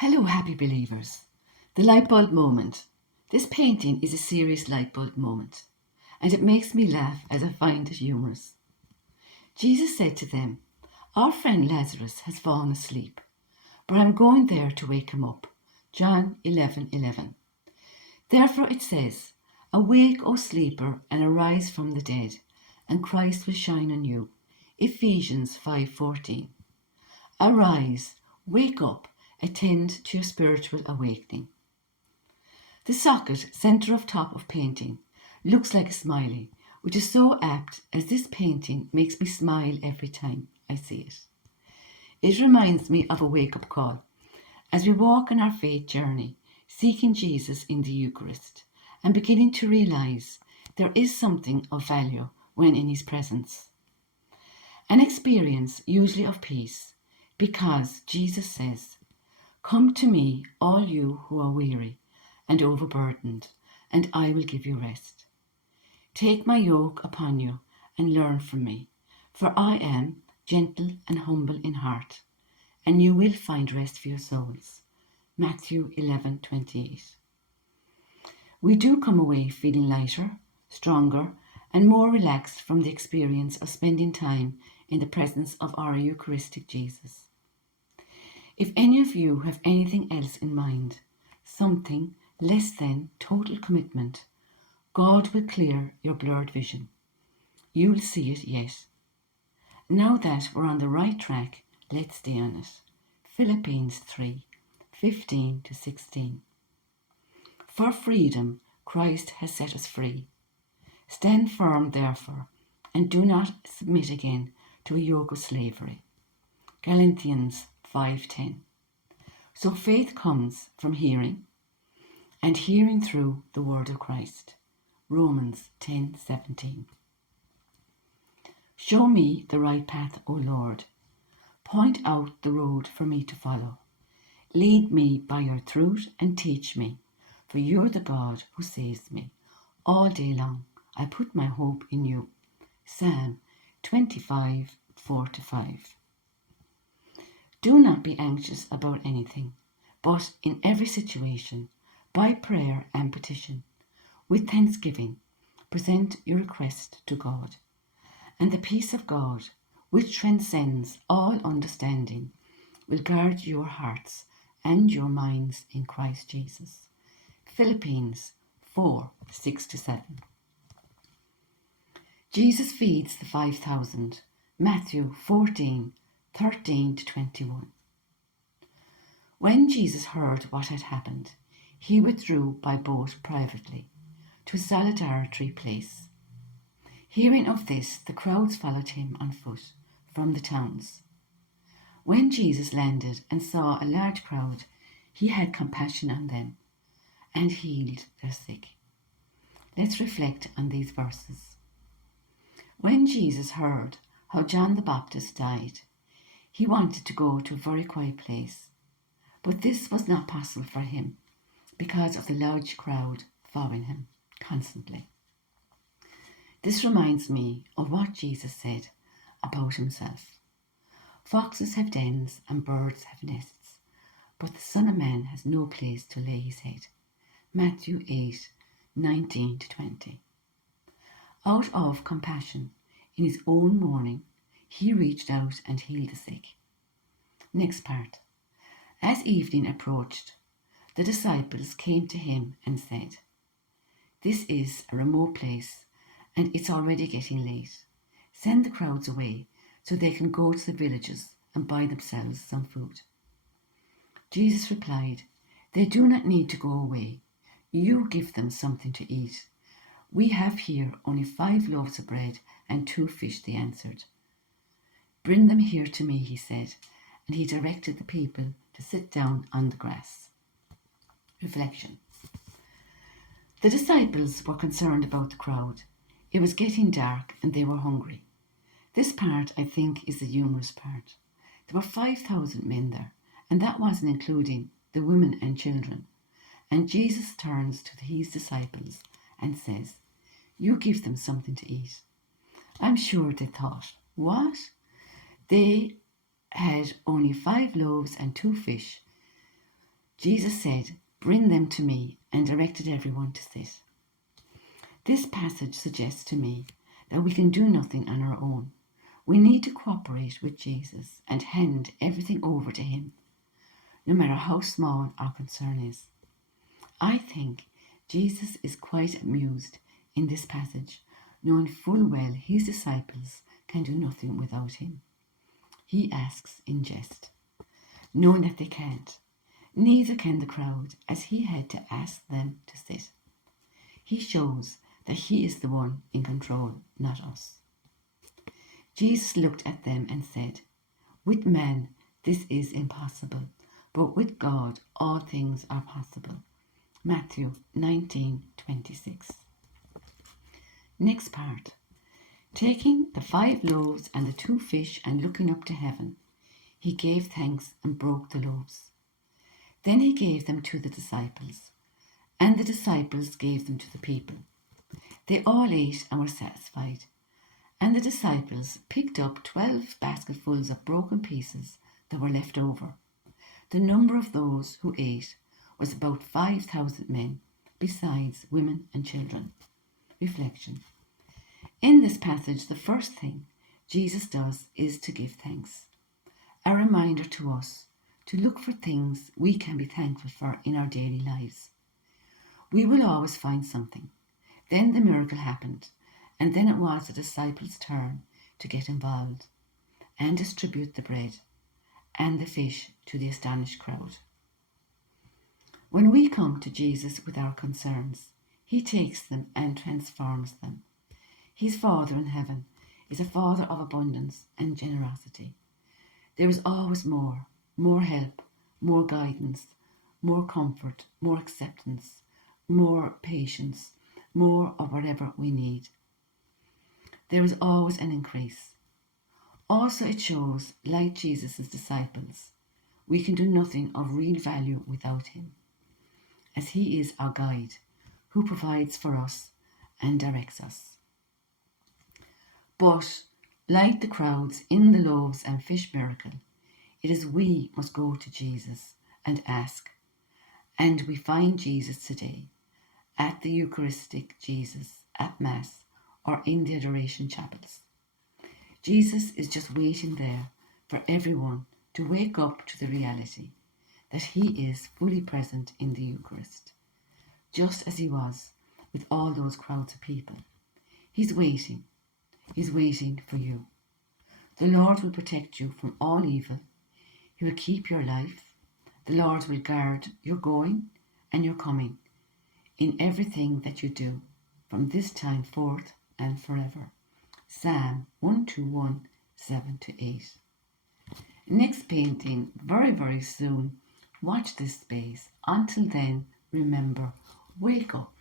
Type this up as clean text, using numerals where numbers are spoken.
Hello, happy believers. The light bulb moment. This painting is a serious light bulb moment, and it makes me laugh as I find it humorous. Jesus said to them, "Our friend Lazarus has fallen asleep, but I'm going there to wake him up." John 11:11. Therefore it says, "Awake, O sleeper, and arise from the dead, and Christ will shine on you." Ephesians 5:14. Arise, wake up, attend to your spiritual awakening. The socket, centre of top of painting, looks like a smiley, which is so apt as this painting makes me smile every time I see it. It reminds me of a wake-up call as we walk on our faith journey, seeking Jesus in the Eucharist and beginning to realise there is something of value when in His presence. An experience usually of peace, because Jesus says, "Come to me, all you who are weary and overburdened, and I will give you rest. Take my yoke upon you and learn from me, for I am gentle and humble in heart, and you will find rest for your souls." Matthew 11:28. We do come away feeling lighter, stronger, and more relaxed from the experience of spending time in the presence of our Eucharistic Jesus. If any of you have anything else in mind, something less than total commitment, God will clear your blurred vision. You'll see it yet. Now that we're on the right track, let's stay on it. Philippians 3:15-16. For freedom, Christ has set us free. Stand firm, therefore, and do not submit again to a yoke of slavery. Galatians 5:10. So faith comes from hearing, and hearing through the word of Christ. Romans 10:17. Show me the right path, O Lord. Point out the road for me to follow. Lead me by your truth and teach me, for you're the God who saves me. All day long I put my hope in you. Psalm 25:4-5. Do not be anxious about anything, but in every situation, by prayer and petition, with thanksgiving, present your request to God. And the peace of God, which transcends all understanding, will guard your hearts and your minds in Christ Jesus. Philippians 4:6-7. Jesus feeds the 5,000. Matthew 14:13-21. When Jesus heard what had happened, he withdrew by boat privately to a solitary place. Hearing of this, the crowds followed him on foot from the towns. When Jesus landed and saw a large crowd, he had compassion on them and healed their sick. Let's reflect on these verses. When Jesus heard how John the Baptist died, he wanted to go to a very quiet place, but this was not possible for him because of the large crowd following him constantly. This reminds me of what Jesus said about himself. Foxes have dens and birds have nests, but the Son of Man has no place to lay his head. Matthew 8:19-20. Out of compassion, in his own mourning, he reached out and healed the sick. Next part. As evening approached, the disciples came to him and said, "This is a remote place, and it's already getting late. Send the crowds away so they can go to the villages and buy themselves some food." Jesus replied, "They do not need to go away. You give them something to eat." "We have here only 5 loaves of bread and 2 fish," they answered. "Bring them here to me," he said, and he directed the people to sit down on the grass. Reflection. The disciples were concerned about the crowd. It was getting dark and they were hungry. This part, I think, is the humorous part. There were 5,000 men there, and that wasn't including the women and children. And Jesus turns to his disciples and says, "You give them something to eat." I'm sure they thought, what? They had only 5 loaves and 2 fish. Jesus said, "Bring them to me," and directed everyone to sit. This passage suggests to me that we can do nothing on our own. We need to cooperate with Jesus and hand everything over to him, no matter how small our concern is. I think Jesus is quite amused in this passage, knowing full well his disciples can do nothing without him. He asks in jest, knowing that they can't. Neither can the crowd, as he had to ask them to sit. He shows that he is the one in control, not us. Jesus looked at them and said, "With man this is impossible, but with God all things are possible." Matthew 19:26. Next part. Taking the 5 loaves and the 2 fish and looking up to heaven, he gave thanks and broke the loaves. Then he gave them to the disciples, and the disciples gave them to the people. They all ate and were satisfied, and the disciples picked up 12 basketfuls of broken pieces that were left over. The number of those who ate was about 5,000 men, besides women and children. Reflection. In this passage, the first thing Jesus does is to give thanks. A reminder to us to look for things we can be thankful for in our daily lives. We will always find something. Then the miracle happened, and then it was the disciples' turn to get involved and distribute the bread and the fish to the astonished crowd. When we come to Jesus with our concerns, he takes them and transforms them. His Father in heaven is a Father of abundance and generosity. There is always more help, more guidance, more comfort, more acceptance, more patience, more of whatever we need. There is always an increase. Also, it shows, like Jesus' disciples, we can do nothing of real value without him, as he is our guide, who provides for us and directs us. But, like the crowds in the loaves and fish miracle, it is we must go to Jesus and ask. And we find Jesus today at the Eucharistic Jesus, at Mass, or in the adoration chapels. Jesus is just waiting there for everyone to wake up to the reality that he is fully present in the Eucharist, just as he was with all those crowds of people. He's waiting for you. The Lord will protect you from all evil. He will keep your life. The Lord will guard your going and your coming in everything that you do, from this time forth and forever. Psalm 121, 7-8. Next painting, very, very soon. Watch this space. Until then, remember, wake up.